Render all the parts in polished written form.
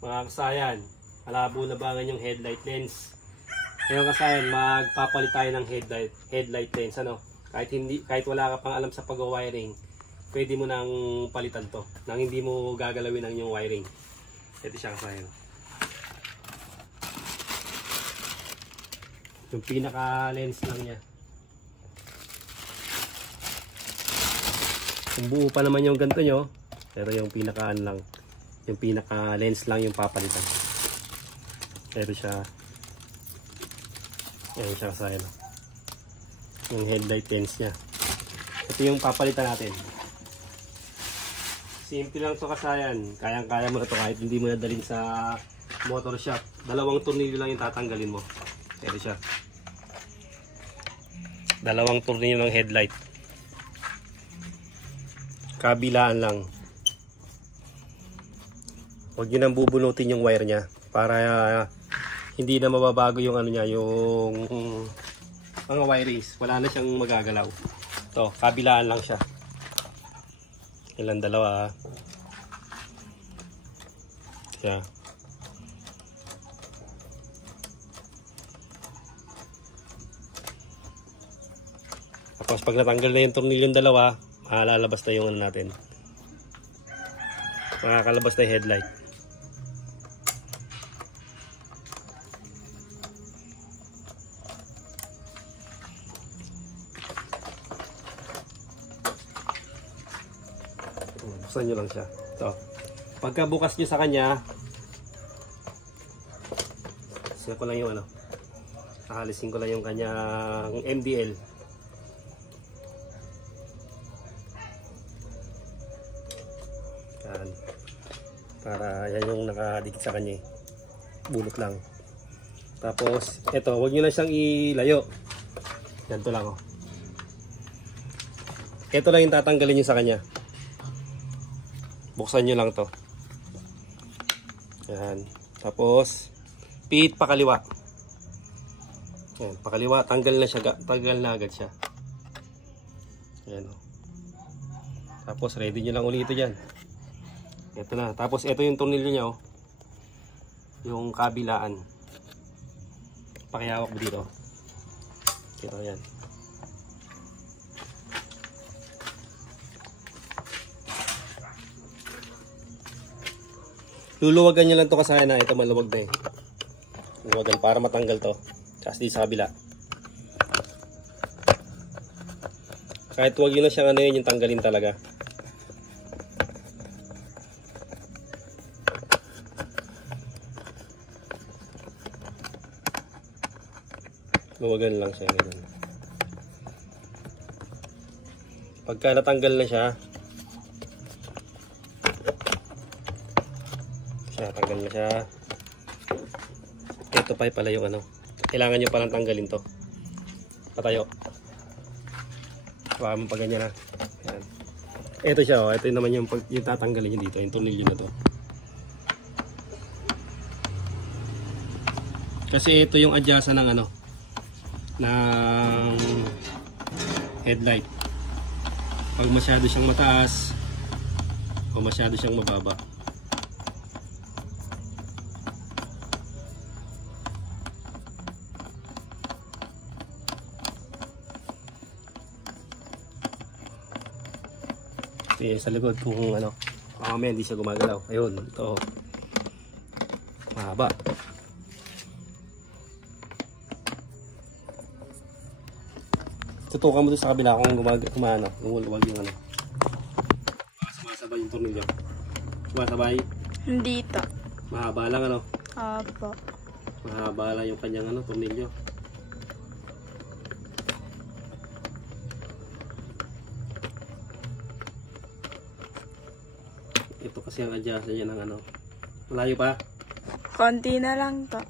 Mga kasayan, malabo na bangan yung headlight lens. Ngayon kasayan, magpapalit tayo ng headlight lens. Ano? Kahit wala ka pang alam sa pag-wiring, pwede mo nang palitan to nang hindi mo gagalawin ang yung wiring. Ito siya kasayan. Yung pinaka lens lang niya. Kung buo pa naman yung ganito nyo, pero yung pinakaan lang, yung pinaka lens lang yung papalitan. Ito siya. Ayan siya kasayan. Yung headlight lens niya. Ito yung papalitan natin. Simple lang ito kasayan. Kayang-kaya mo na ito kahit hindi mo nadalhin sa motor shop. 2 tornilyo lang yung tatanggalin mo. Ito siya. 2 tornilyo ng headlight. Kabilaan lang. Huwag nyo nang bubunutin yung wire nya para hindi na mababago yung ano niya, yung mga wirings. Wala na siyang magagalaw. Ito, kabilaan lang siya. Ilan, 2 siya. Tapos pag natanggal na yung tornilyong 2, malalabas na yung ano natin. Makakalabas na yung headlight. Buksan nyo lang siya. Ito. Pagka bukas nyo sa kanya, siya ko lang yung ano. Nakalisin ko lang yung kanyang MDL. Yan. Para yan yung nakadikit sa kanya. Bulot lang. Tapos, ito, huwag nyo na siyang ilayo. Ganito lang, oh. Ito lang yung tatanggalin nyo sa kanya. Buksan nyo lang to. Yan. Tapos, pihit pa kaliwa. Yan, pakaliwa, tanggal na siya, tanggal na agad siya. Yan, oh. Tapos, ready nyo lang ulit ito dyan. Ito na. Tapos, ito yung tornilyo niya, oh. Yung kabilaan. Pakihawak mo dito. Ito, yan. Luluwagan nyo lang ito kasi na ito maluwag na eh. Luluwagan para matanggal to. Kasi sa kabila. Kahit huwag yun na siyang ano yun, yung tanggalin talaga. Luwagan lang siya. Ganun. Pagka natanggal na siya, tanggal na siya. Ito pa pala yung ano. Kailangan nyo palang tanggalin to. Patayo. Baka mo pa ganyan na. Yan. Ito siya, oh. Ito naman yung tatanggalin nyo dito. Yung tornilyo na to. Kasi ito yung adjustan ng ano, ng headlight. Pag masyado siyang mataas o masyado siyang mababa. Sa likod kung ano, mamaya hindi siya gumagalaw. Ayun, ito mahaba. Tutukan mo doon sa kabila kung gumano, lumuluwag yung ano. Sumasabay yung tornilyo. Sumasabay? Hindi ito. Mahaba lang ano? Apo. Mahaba lang yung kanyang ano, tornilyo. Ito kasi ang adjustan niya ng ano. Malayo pa? Konti na lang to.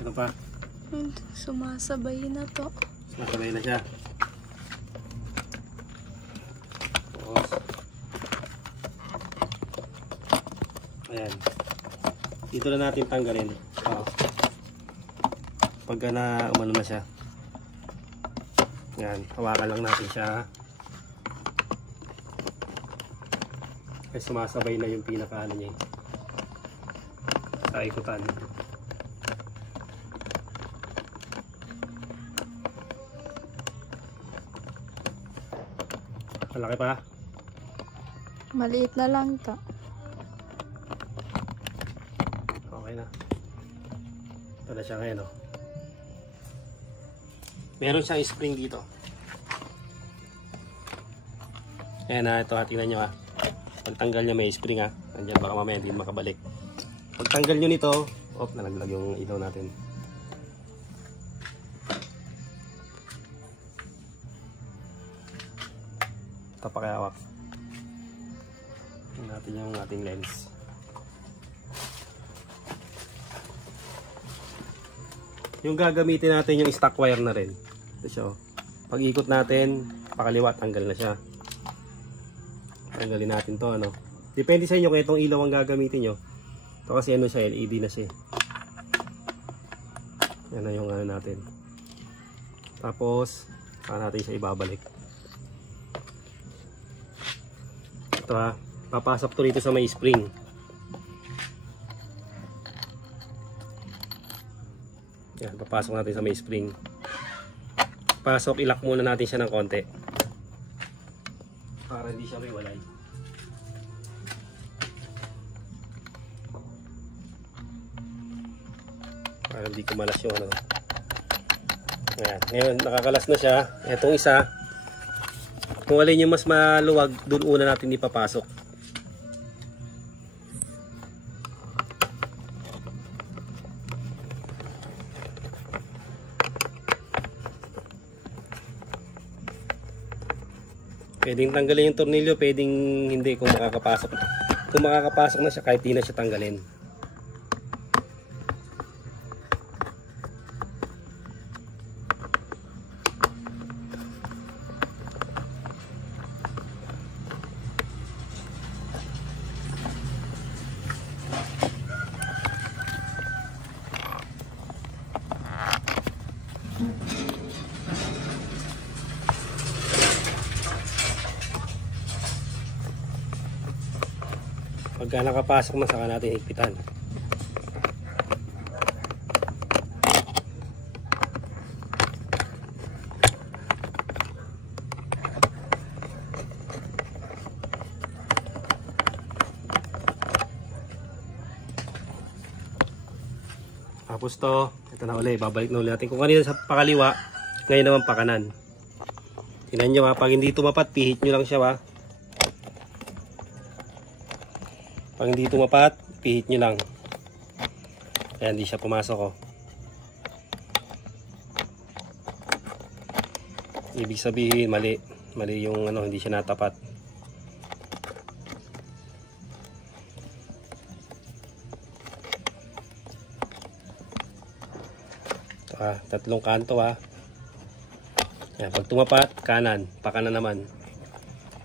Ano pa? Sumasabay na to. Sumasabay na siya. Tapos, ayan. Dito na natin tanggalin. Pagka na umano na siya. Yan, hawakan lang natin siya. Ay sumasabay na yung pinaka ano niya sa ikutan. Malaki pa? Maliit na lang to. Okay na. Ito na siya ngayon, oh. Meron siyang spring dito. Ayan na, ito, tingnan nyo, ha. Pagtanggal niya may spring, ha. Nandiyan, baka mamaya hindi makabalik. Pagtanggal nyo nito, nalaglag yung ilaw natin. Tapakayawak. Tingnan natin yung ating lens. Yung gagamitin natin yung stock wire na rin. Ito siya. Pag ikot natin, pakaliwa, tanggal na siya. Tanggalin natin to, ano. Depende sa inyo kung itong ilaw ang gagamitin nyo. Ito kasi ano siya, LED na siya. Yan na yung ano natin. Tapos, saan natin siya ibabalik. Ito, ha. Papasok to dito sa may spring. Yan, papasok natin sa may spring. Pasok, ilak muna natin siya ng konti. Para hindi siya may walay. Para hindi kumalas yung ano. Ayan. Ngayon, nakakalas na siya. Itong isa, kung alin yung mas maluwag, doon una natin ipapasok. Pwedeng tanggalin yung tornilyo, pwedeng hindi kung makakapasok. Kung makakapasok na siya, kahit di na siya tanggalin. Pagka nakapasok na, saka natin higpitan. Tapos to, ito na ulit, babalik na ulit natin. Kung kanina sa pakaliwa, ngayon naman pakanan. Tingnan nyo, ha, pag hindi tumapat, pihit nyo lang siya, ha. Pag hindi tumapat, pihit nyo lang. Kaya hindi siya pumasok, oh. Ibig sabihin, mali. Mali yung ano, hindi siya natapat. Tatlong kanto, ha. Yan, pag tumapat, kanan, pakanan naman.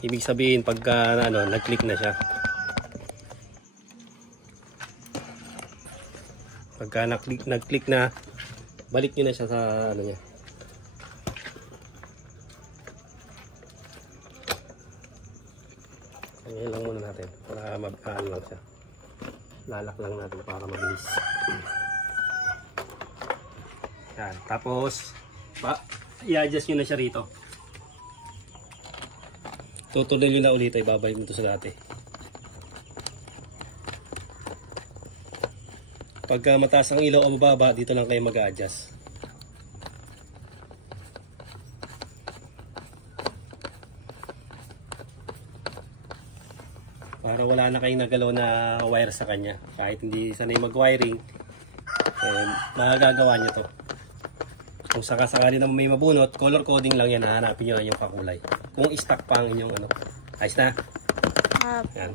Ibig sabihin, pagka ano, nag-click na siya. Pagka nag-click na, balik nyo na siya sa ano niya. Ganyan lang muna natin para mag-ano lang siya. Lalak lang natin para mabilis. Yan. Tapos, i-adjust nyo na siya rito. Tutuloy nyo na ulit, ibabalik nito sa dati. Pagka mataas ang ilaw o mababa, dito lang kayo mag-a-adjust. Para wala na kayong nagalaw na wire sa kanya. Kahit hindi sanay mag-wiring, magagawa nyo to. Kung sakasakali naman may mabunot, color coding lang yan, hahanapin nyo lang yung kakulay. Kung stock pa ang inyong ano. Ayos na? Yan.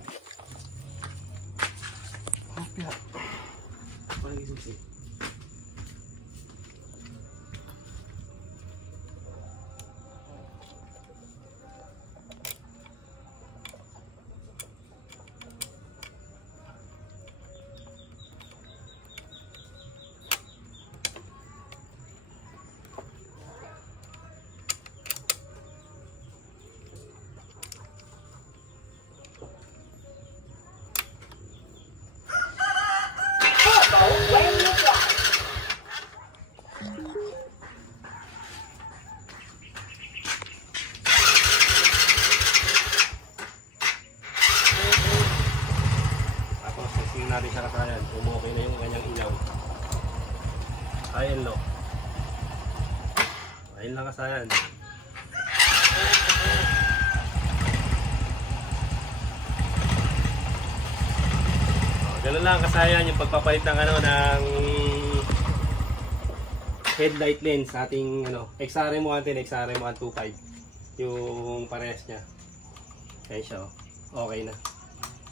siya kasayan. Kung okay na yung kanyang ilaw. Ayan lock. Ayun lang kasayan. Ganun lang kasayan yung pagpapalit ng ng headlight lens sa ating XRM 110, XRM 125. Yung parehas niya. Kaya siya, okay na.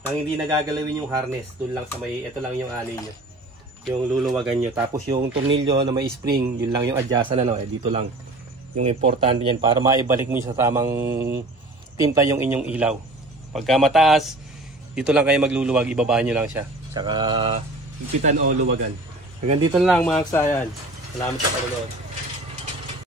Ang hindi nagagalawin yung harness, doon lang sa may, ito lang yung alay niya. Yung luluwagan nyo. Tapos yung tornilyo na may spring, yun lang yung adjustan dito lang. Yung importante yan para maibalik mo sa tamang timpla yung inyong ilaw. Pagka mataas, dito lang kayo magluluwag, ibaba nyo lang siya. Tsaka higpitan o luwagan. Hanggang dito lang mga kasayan. Salamat sa panonood.